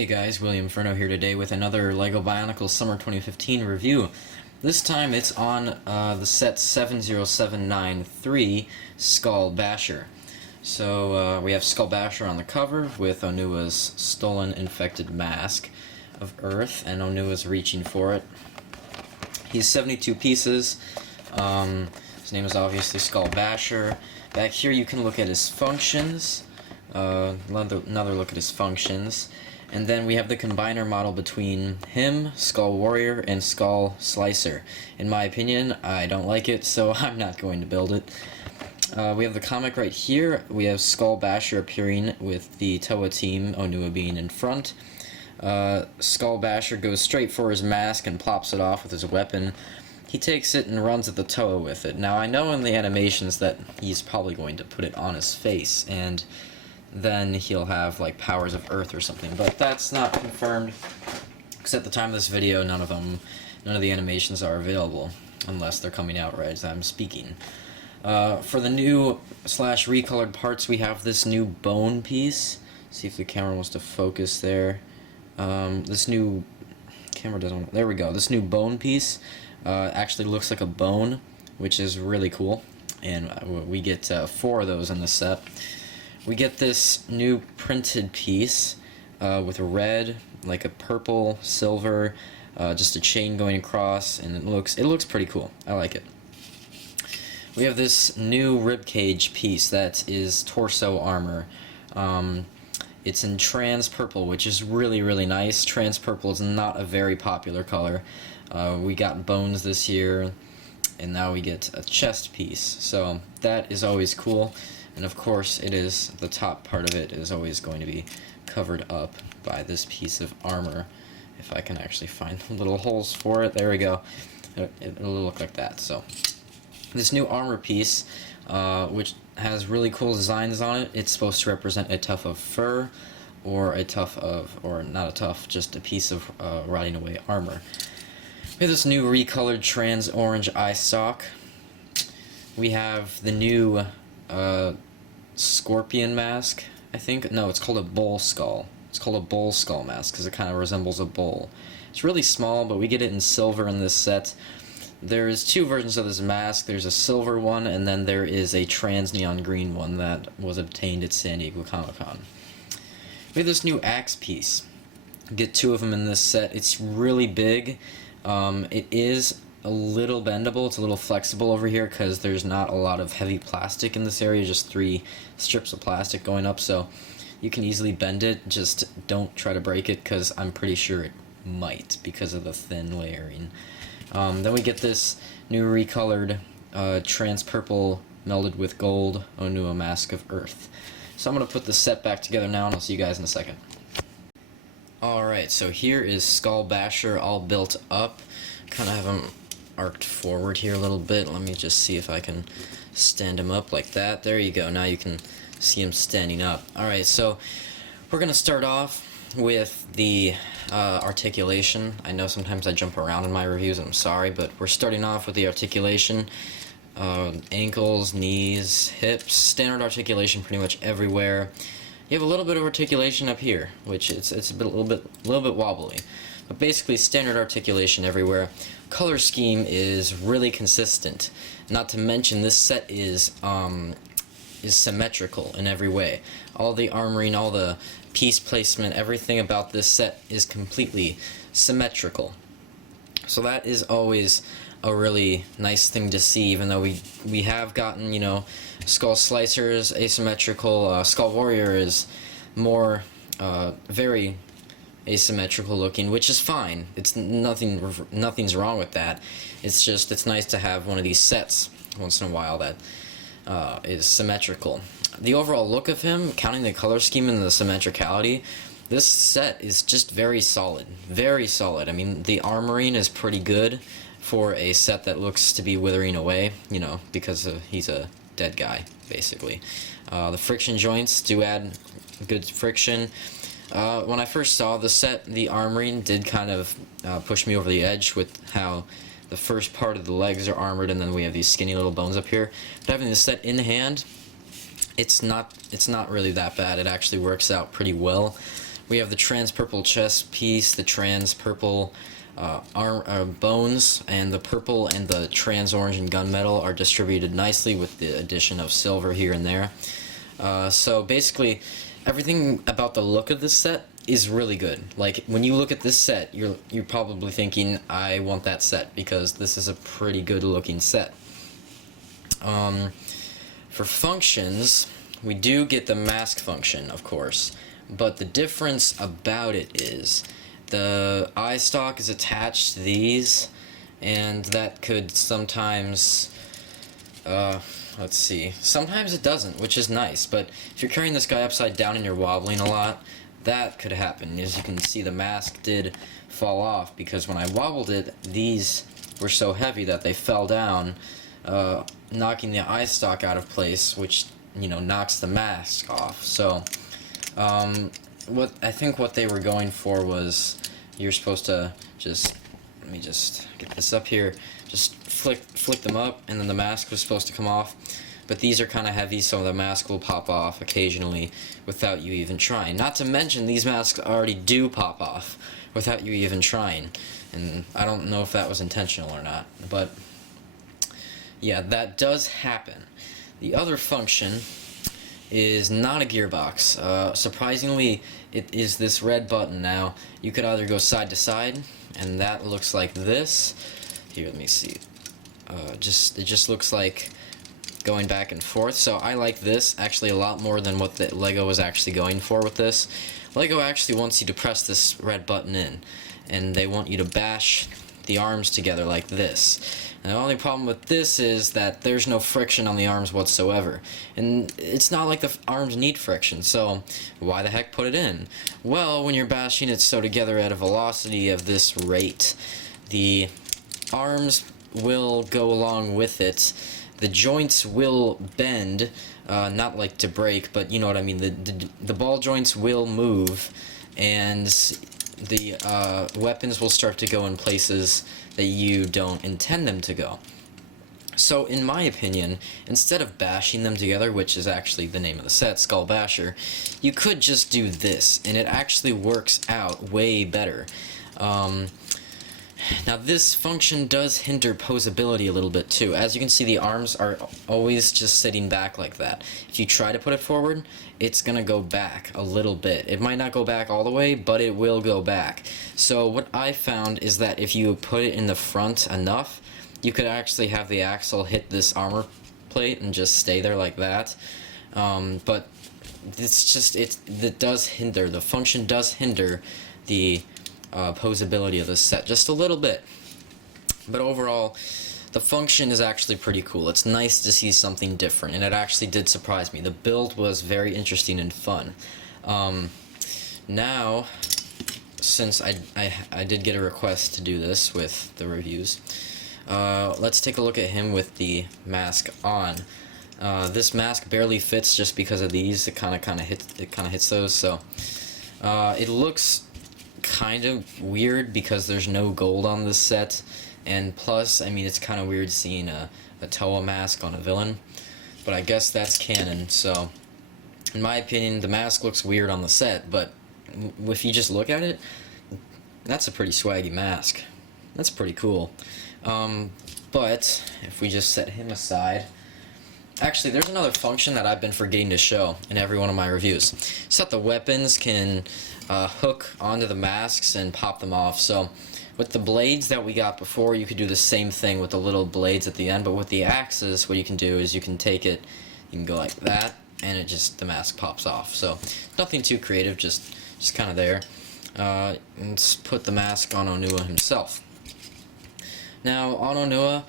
Hey guys, William Furno here today with another LEGO Bionicle Summer 2015 review. This time it's on the set 70793 Skull Basher. So we have Skull Basher on the cover with Onua's stolen infected mask of Earth, and Onua's reaching for it. He's 72 pieces. His name is obviously Skull Basher. Back here you can look at his functions. Another look at his functions. And then we have the combiner model between him, Skull Warrior, and Skull Slicer. In my opinion, I don't like it, so I'm not going to build it. We have the comic right here. We have Skull Basher appearing with the Toa team, Onua being in front. Skull Basher goes straight for his mask and plops it off with his weapon. He takes it and runs at the Toa with it. Now, I know in the animations that he's probably going to put it on his face, and then he'll have like powers of Earth or something, but that's not confirmed, because at the time of this video none of the animations are available unless they're coming out right as I'm speaking. For the new / recolored parts, we have this new bone piece. See if the camera wants to focus there. This new camera doesn't want to, there we go. This new bone piece actually looks like a bone, which is really cool, and we get 4 of those in the set. We get this new printed piece with a red, like a purple, silver, just a chain going across, and it looks pretty cool. I like it. We have this new ribcage piece that is torso armor. It's in trans purple, which is really nice. Trans purple is not a very popular color. We got bones this year, and now we get a chest piece, so that is always cool. And of course, the top part of it is always going to be covered up by this piece of armor. If I can actually find little holes for it, there we go. It'll look like that. So, this new armor piece, which has really cool designs on it, it's supposed to represent a tuft of fur, or not a tuft, just a piece of rotting away armor. We have this new recolored trans orange eye stalk. We have the new scorpion mask, I think. No, it's called a bull skull. It's called a bull skull mask because it kind of resembles a bull. It's really small, but we get it in silver in this set. There's 2 versions of this mask. There's a silver one, and then there is a trans neon green one that was obtained at San Diego Comic-Con. We have this new axe piece. Get 2 of them in this set. It's really big. It is a little bendable, it's a little flexible over here because there's not a lot of heavy plastic in this area, just 3 strips of plastic going up, so you can easily bend it. Just don't try to break it, because I'm pretty sure it might because of the thin layering. Then we get this new recolored trans purple melded with gold Onua Mask of Earth. So I'm going to put the set back together now, and I'll see you guys in a second. Alright, so here is Skull Basher all built up. Kind of have him arced forward here a little bit. Let me just see if I can stand him up like that. There you go. Now you can see him standing up. Alright, so we're going to start off with the articulation. I know sometimes I jump around in my reviews, and I'm sorry, but we're starting off with the articulation. Ankles, knees, hips, standard articulation pretty much everywhere. You have a little bit of articulation up here, which it's a little bit wobbly. But basically standard articulation everywhere. Color scheme is really consistent. Not to mention this set is symmetrical in every way. All the armoring, all the piece placement, everything about this set is completely symmetrical. So that is always a really nice thing to see, even though we have gotten, Skull Slicer's asymmetrical. Skull Warrior is more very asymmetrical looking, which is fine. It's nothing's wrong with that. It's just it's nice to have one of these sets once in a while that is symmetrical. The overall look of him, counting the color scheme and the symmetricality, this set is just very solid. Very solid. I mean, the armoring is pretty good for a set that looks to be withering away, because he's a dead guy, basically. The friction joints do add good friction. When I first saw the set, the armoring did kind of push me over the edge with how the first part of the legs are armored, and then we have these skinny little bones up here. But having this set in hand, it's not really that bad. It actually works out pretty well. We have the trans purple chest piece, the trans purple bones, and the purple and the trans orange and gunmetal are distributed nicely with the addition of silver here and there. So basically, everything about the look of this set is really good. Like, when you look at this set, you're probably thinking, I want that set, because this is a pretty good looking set. For functions, we do get the mask function, of course, but the difference about it is the eye stalk is attached to these, and that could sometimes, let's see, sometimes it doesn't, which is nice, but if you're carrying this guy upside down and you're wobbling a lot, that could happen. As you can see, the mask did fall off, because when I wobbled it, these were so heavy that they fell down, knocking the eye stalk out of place, which, you know, knocks the mask off. So, what I think what they were going for was, you're supposed to just, let me just get this up here, just flick them up, and then the mask was supposed to come off. But these are kind of heavy, so the mask will pop off occasionally without you even trying. Not to mention, these masks already do pop off without you even trying. And I don't know if that was intentional or not, but yeah, that does happen. The other function is not a gearbox. Surprisingly, it is this red button now. You could either go side to side, and that looks like this. Here, let me see. It just looks like going back and forth. So I like this actually a lot more than what the Lego was actually going for with this. Lego actually wants you to press this red button in, and they want you to bash the arms together like this. And the only problem with this is that there's no friction on the arms whatsoever. And it's not like the arms need friction, so why the heck put it in? Well, when you're bashing it so together at a velocity of this rate, the arms will go along with it. The joints will bend, not like to break, but you know what I mean. The ball joints will move, and the weapons will start to go in places that you don't intend them to go. So, in my opinion, instead of bashing them together, which is actually the name of the set, Skull Basher, you could just do this, and it actually works out way better. Now, this function does hinder posability a little bit too. As you can see, the arms are always just sitting back like that. If you try to put it forward, it's gonna go back a little bit. It might not go back all the way, but it will go back. So what I found is that if you put it in the front enough, you could actually have the axle hit this armor plate and just stay there like that. But it's just, it does hinder, the function does hinder the posability of this set just a little bit. But overall, the function is actually pretty cool. It's nice to see something different, and it actually did surprise me. The build was very interesting and fun. Now, since I did get a request to do this with the reviews, let's take a look at him with the mask on. This mask barely fits just because of these. It kind of hits those. So it looks kind of weird because there's no gold on this set, and plus, I mean, it's kind of weird seeing a Toa mask on a villain, but I guess that's canon. So in my opinion, the mask looks weird on the set, but if you just look at it, that's a pretty swaggy mask. That's pretty cool. But if we just set him aside, actually, there's another function that I've been forgetting to show in every one of my reviews. So that the weapons can hook onto the masks and pop them off. So with the blades that we got before, you could do the same thing with the little blades at the end, but with the axes, what you can do is you can take it, you can go like that, and it just, the mask pops off. So nothing too creative, just kind of there. Let's put the mask on Onua himself. Now, on Onua,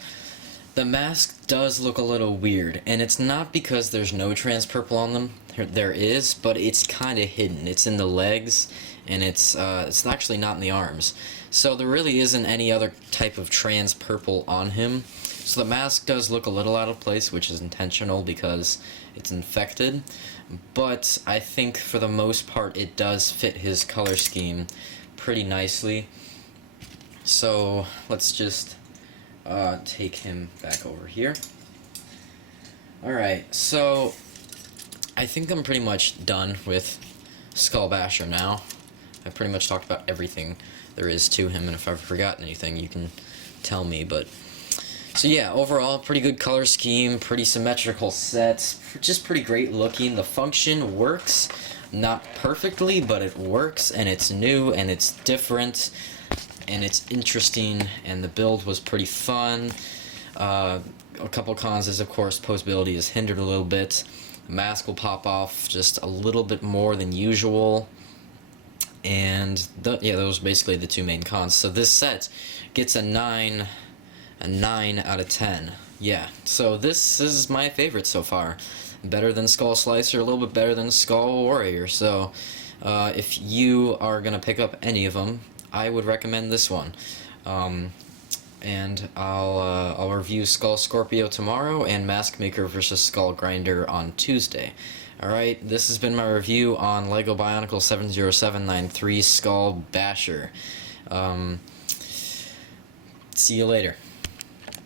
the mask does look a little weird, and it's not because there's no trans purple on them. There is, but it's kind of hidden. It's in the legs, and it's actually not in the arms. So there really isn't any other type of trans purple on him. So the mask does look a little out of place, which is intentional because it's infected. But I think for the most part it does fit his color scheme pretty nicely. So let's just take him back over here. Alright, so I think I'm pretty much done with Skull Basher now. I pretty much talked about everything there is to him, and if I've forgotten anything, you can tell me. But so yeah, overall, pretty good color scheme, pretty symmetrical sets, just pretty great looking. The function works, not perfectly, but it works, and it's new, and it's different, and it's interesting, and the build was pretty fun. A couple cons is, of course, posability is hindered a little bit. The mask will pop off just a little bit more than usual. And yeah, those are basically the two main cons. So this set gets a 9 out of 10. Yeah, so this is my favorite so far. Better than Skull Slicer, a little bit better than Skull Warrior. So if you are going to pick up any of them, I would recommend this one. And I'll review Skull Scorpio tomorrow and Mask Maker vs. Skull Grinder on Tuesday. Alright, this has been my review on LEGO Bionicle 70793 Skull Basher. See you later.